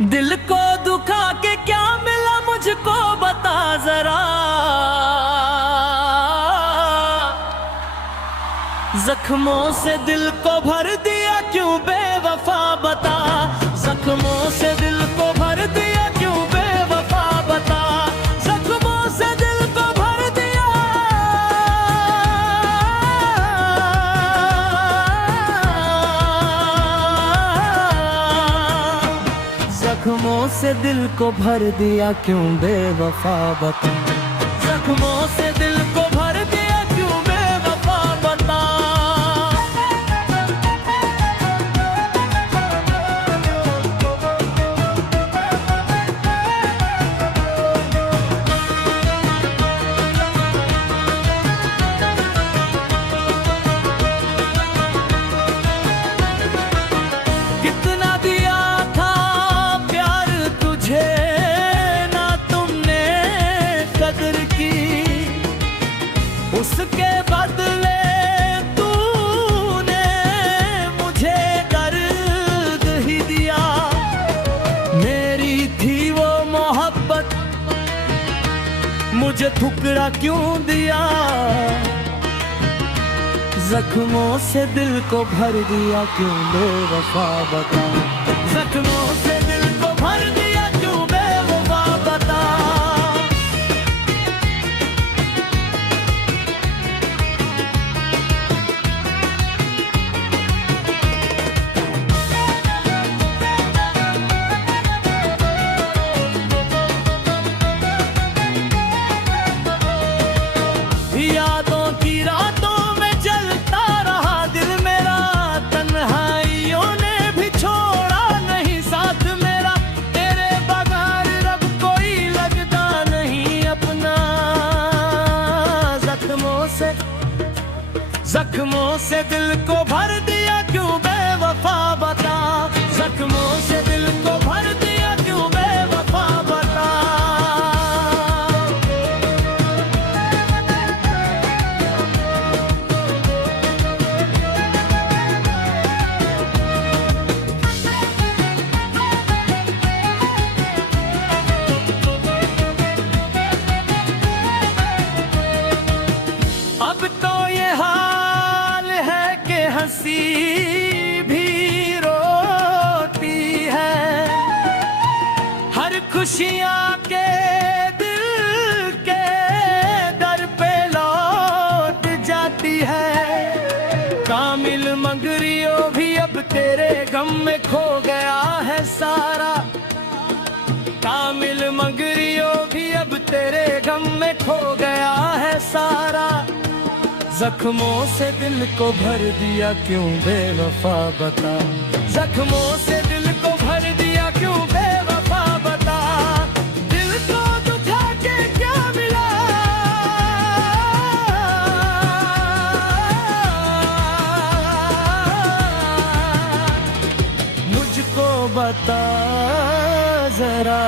दिल को दुखा के क्या मिला मुझको बता जरा, जख्मों से दिल को भर दिया क्यों बेवफा बता, जख्मों से दिल को भर दिया क्यों बेवफा बता, जख्मों से दिल को भर दिया, जख्मों से दिल को भर दिया क्यों बेवफा बता, जख्मों से दिल को भर दिया क्यों बेवफा बता। कितना दिया था प्यार तुझे ना तुमने कदर की, उसके बदले तूने मुझे दर्द ही दिया, मेरी थी वो मोहब्बत मुझे ठुकरा क्यों दिया, जख्मों से दिल को भर दिया क्यों बेवफा बता, जख्मों से दिल को भर दिया क्यों बेवफा बता। यादों की रातों में जलता रहा दिल मेरा, तन्हाइयों ने भी छोड़ा नहीं साथ मेरा, तेरे बगैर रब कोई लगता नहीं अपना, जख्मों से दिल को भर दिया क्यों बेवफा बता, जख्मों से दिल को भर दिया क्यों बेवफा बता। अब तो ये हाल है कि हंसी भी रोती है, हर खुशियाँ के दिल के दर पे लौट जाती है, कामिल मंगरियों भी अब तेरे गम में खो गया है सारा, कामिल मंगरियों भी अब तेरे गम में खो गया है सारा, जख्मों से दिल को भर दिया क्यों बेवफा बता, जख्मों से दिल को भर दिया क्यों बेवफा बता, दिल को दुखा के क्या मिला, मुझको बता जरा।